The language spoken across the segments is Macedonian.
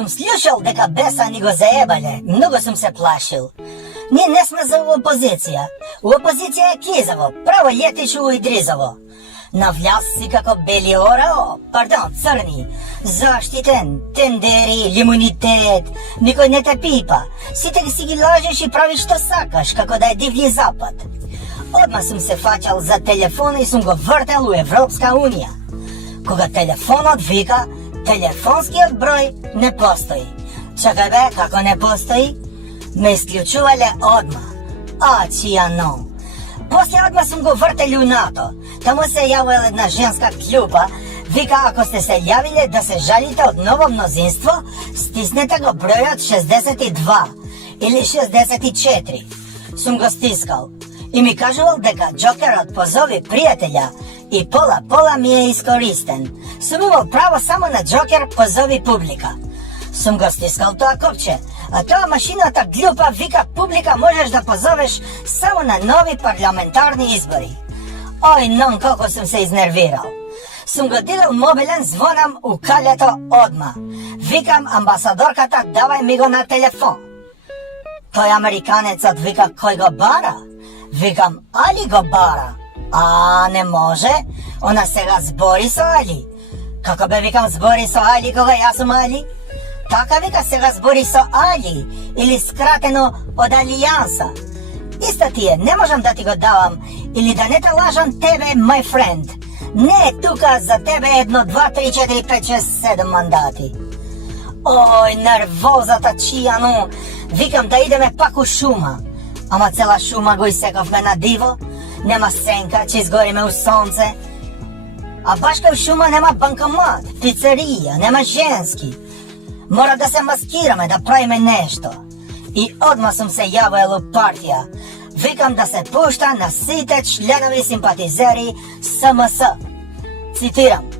сум слушал дека беса ни го заебале, многу сум се плашил. Ние не сме за опозиција. Опозиција е Кизово, право Летишово и Дризово. На вляз си како бели орао, црни, заштитен, тендери, лимунитет, никој не те пипа. Сите си ги лажеш и правиш што сакаш, како да е дивлji запад. Одма сум се фаќал за телефон и сум го вртел у Европска унија. Кога телефонот вика, телефонскиот број не постои. Чакај бе, како не постои? Ме исклучувале одма. Ано. После одма сум го вртел у НАТО. Таму се јавила една женска клюпа, вика ако сте се јавиле да се жалите од ново мнозинство, стиснете го бројот 62 или 64. Сум го стискал и ми кажувал дека Джокерот позови пријателја и пола ми е искористен. Сум имал право само на Джокер позови публика. Сум го стискал тоа копче, а тоа машината глупа вика публика можеш да позовеш само на нови парламентарни избори. Ој, нон, колко сум се изнервирал. Сум го дилел мобилен, звонам у калето одма. Викам амбасадорката, давај ми го на телефон. Тој американецот вика, кој го бара? Викам, Али го бара. А, не може, она сега збори со Али. Како бе, викам, збори со Али кога јас сум Али? Така вика, сега збори со Али, или скратено од Алијанса. Иста ти е, не можам да ти го давам, или да не те лажам тебе, my friend. Не е тука за тебе 1, 2, 3, 4, 5, 6, 7 мандати. Ој, нервозата чијано. Викам да идеме пак у шума. Ама цела шума го исековме на диво. Нема сенка, че изгориме у сонце. А баш кај шума нема банкомат, пицерија, нема женски. Мора да се маскираме, да правиме нешто. И одма сум се јавил у партија. Викам да се пушта на сите членови симпатизери СМС. Цитирам.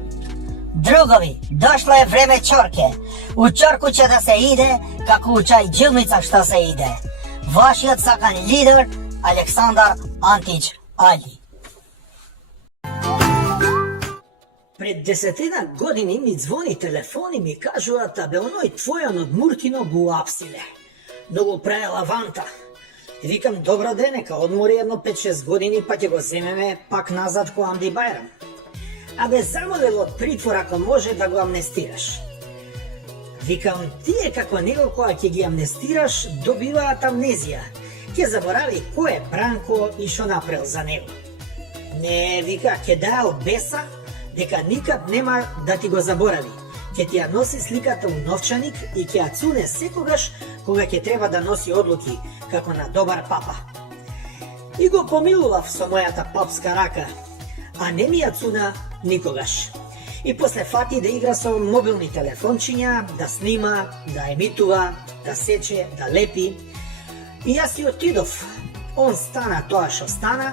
Другови, дошло е време чорке. У чорку ќе да се иде, како у чајджилница што се иде. Вашиот сакан лидер, Александар Антич Али. Пред 10 години ми звони телефон и ми кажуваат, абе оној твојан од Муртино го апсиле. Многу праe лаванта. Викам, добро ден, нека одмори едно 5-6 години, па ќе го земеме пак назад ко Амди Бајрам. Абе, замолил од притвор ако може да го амнестираш. Викам, тие како него кога ќе ги амнестираш, добиваат амнезија. Ќе заборави кој е Бранко и шо направил за него. Не, вика, ќе дае од беса, дека никад нема да ти го заборави. Ќе ти ја носи сликата у новчаник и ќе ја цуне секогаш кога ќе треба да носи одлуки, како на добар папа. И го помилував со мојата папска рака, а не ми ја цуна никогаш. И после фати да игра со мобилни телефончиња, да снима, да емитува, да сече, да лепи. И јас си отидов. Он стана тоа што стана,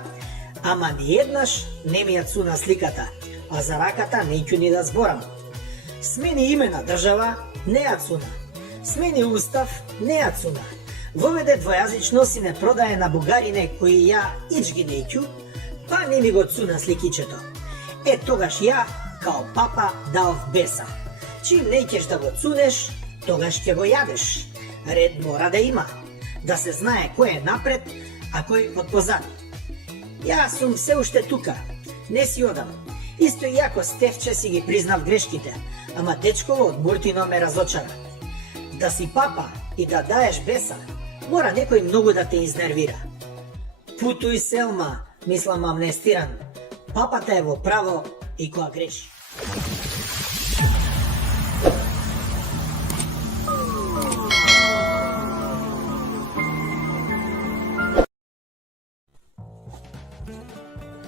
ама ни еднаш не ми ја цуна сликата, а за раката неќу ни да зборам. Смени име на држава, не ја цуна. Смени устав, не ја цуна. Воведе двојазичност и не продае на бугарине кои ја ич ги неќу, па не ми го цуна сликичето. Е, тогаш ја, као папа, дав беса. Чим неќеш да го цунеш, тогаш ќе го јадеш. Ред мора да има. Да се знае кој е напред, а кој од позади. Јас сум се уште тука, не си одам. Исто и ако Стефче си ги признав грешките, ама дечково од Муртино ме разочара. Да си папа и да даеш беса, мора некој многу да те изнервира. Путуј Селма, мислам амнестиран. Папата е во право и која греши.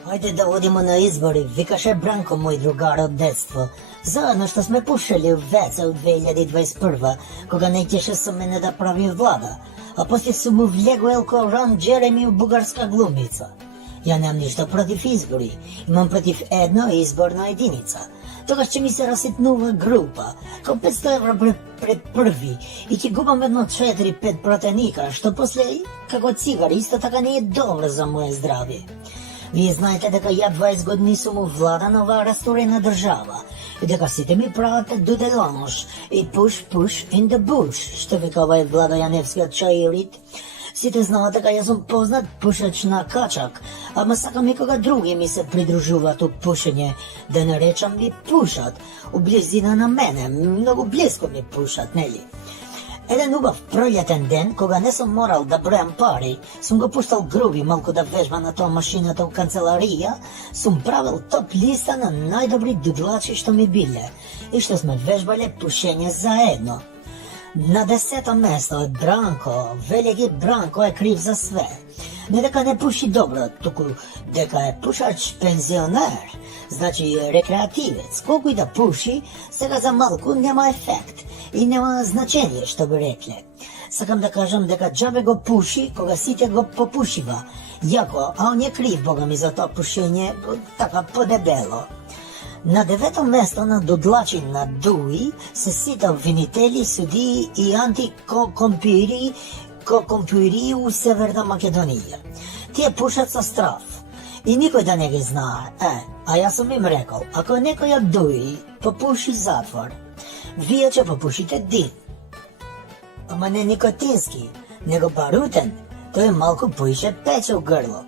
Ајде да одиме на избори, викаше Бранко, мој другар од детство. Заедно што сме пушели в ВЦ од 2021, кога неќеше со мене да прави влада, а после сум му влегуел кој Рон Джереми у бугарска глумица. Ја немам ништо против избори, имам против една изборна единица. Тогаш ќе ми се раситнува група, као 500 евро пред први, и ќе губам едно 4-5 протеника, што после, како цигари, исто така не е добро за моje здравје. Вие знаете дека ја 20 години сум у влада на оваа расторена држава и дека сите ми прават дуделанж и push in the bush, што викава Владо Јаневскиот чаирит. Сите знаат дека јас сум познат пушач на качак, ама сакам и кога други ми се придружуваат у пушење, да не речам ми пушат, у близина на мене, многу близко ми пушат, нели? Еден убав пролетен ден, кога не сум морал да бројам пари, сум го пуштал Груби малку да вежба на тоа машината у канцеларија, сум правил топ листа на најдобри дудлачи што ми биле, и што сме вежбале пушење заедно. На 10-то место е Бранко, велики Бранко е крив за све. Не дека не пуши добро, туку дека е пушач пензионер, значи рекреативец. Колку и да пуши, сега за малку нема ефект и нема значење, што би рекле. Сакам да кажам дека џабе го пуши, кога сите го попушива. Јако, а он е крив, бога ми, за тоа пушење, така подебело. На 9-то место на дудлачи на Дуи се сите обвинители, судии и антикомпири у Северна Македонија. Тие пушат со страв и никој да не ги знае. А јас сум им рекол, ако некој од Дуи попуши затвор, вие ќе попушите дим. Ама не никотински, него барутен, тој малку поише пече у грло.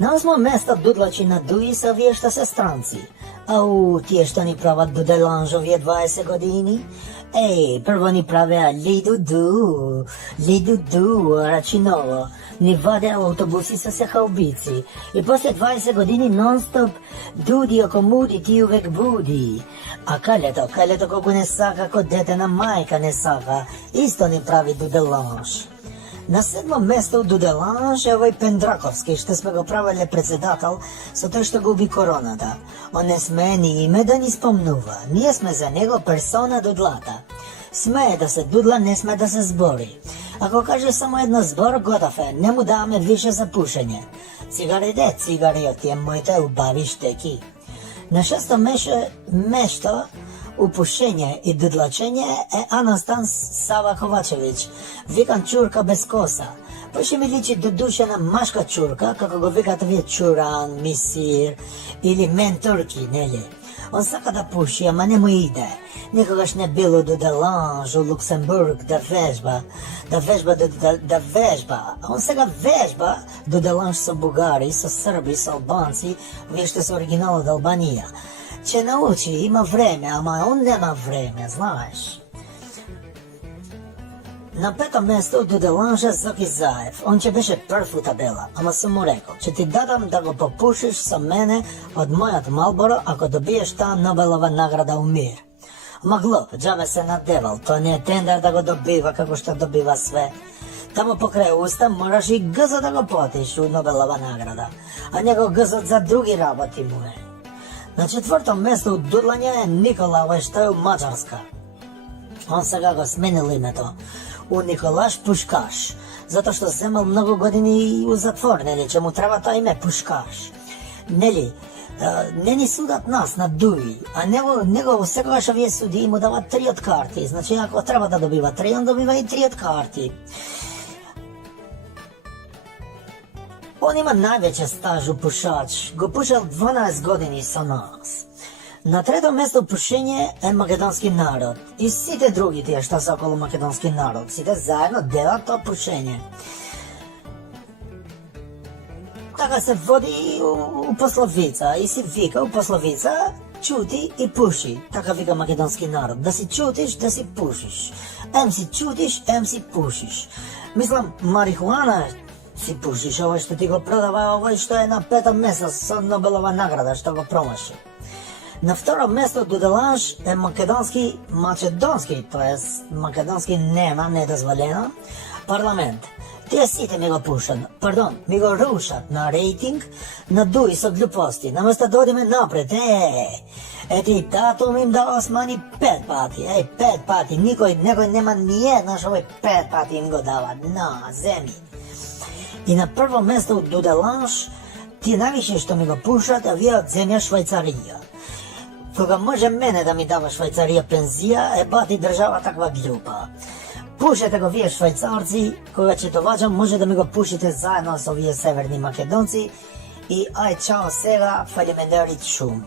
На 8-то место дудлачи на Дуи се овие што се странци. Ау, тие што ни прават дуделанж овие 20 години? Прво ни правеа лиду-ду, рачиново, ни вадеа автобуси со се хаубици. И после 20 години нон-стоп дуди око муди, ти увек буди. А калето колку не сака, ко дете на мајка не сака, исто ни прави дуделанж. На 7-то место у дуделанж е овој Пендраковски, што сме го правеле председател со тој што губи короната. Он не смее ни име да ни спомнува. Ние сме за него персона дудлата. Смее да се дудла, не сме да се збори. Ако каже само едно збор, готов е, не му даваме више за пушење. Цигари од тие моите убави штеки. На 6-то место у пушење и дудлачење е Анастан Сава Ковачевиќ, викан чурка без коса. Поше ми личи до душа на машка чурка, како го викат вие чуран, мисир или мен турки, нели? Он сака да пуши, ама не му иде. Никогаш не било дуделанж у Луксембург да вежба. А он сега вежба дуделанж со бугари, со срби, со албанци, вие што се оригинал од Албанија. Че научи, има време, ама он нема време, знаеш. На 5-то место дуделанжа Зоки Заев. Он ќе беше прв у табела, ама сум му рекол, че ти дадам да го попушиш со мене од мојот Малборо, ако добиеш таа Нобелова награда у мир. Ама глуп, џабе се надевал, тоа не е тендер да го добива како што добива све. Тамо покрај уста мораш и гзот да го платиш у Нобелова награда, а него гзот за други работи му е. На 4-то место од дудлање е Никола, овој што е у Маđарска. Он сега го сменил името у Николаш Пушкаш, затоа што земал многу години у затвор, нели, че му треба тоа име Пушкаш. Нели, не ни судат нас на Дуи, а него секогаш овие суди му дават 3 од карти, значи ако треба да добива 3, он добива и 3 од карти. Он има највеќе стаж у пушач, го пушал 12 години со нас. На 3-то место пушење е македонски народ и сите други тие што се околу македонски народ, сите заедно делат тоа пушење. Така се води у пословица и си вика у пословица чути и пуши, така вика македонски народ, да си чутиш, да си пушиш. Ем си чутиш, ем си пушиш. Мислам, марихуана си пушиш, овој што ти го продава, овој што е на 5-то место со Нобелова награда, што го промаши. На 2-то место дуделанж е македонски, македонски нема, недозволено, парламент. Тие сите ми го пушат, ми го рушат на рейтинг, на Дуи со глупости, наместо да одиме напред, ти татум им дава смани 5 пати, 5 пати, некој нема ниеднаш овој 5 пати им го дава, на земи. И на прво место од дуделанж, тие највише што ми го пушат, а вие од земја Швајцарија. Кога може мене да ми дава Швајцарија пензија, бати држава таква глупа. Пушете го вие швајцарци, кога ќе доваѓам, може да ми го пушите заедно со овие северни македонци и ај чао сега, фалимендерит шум.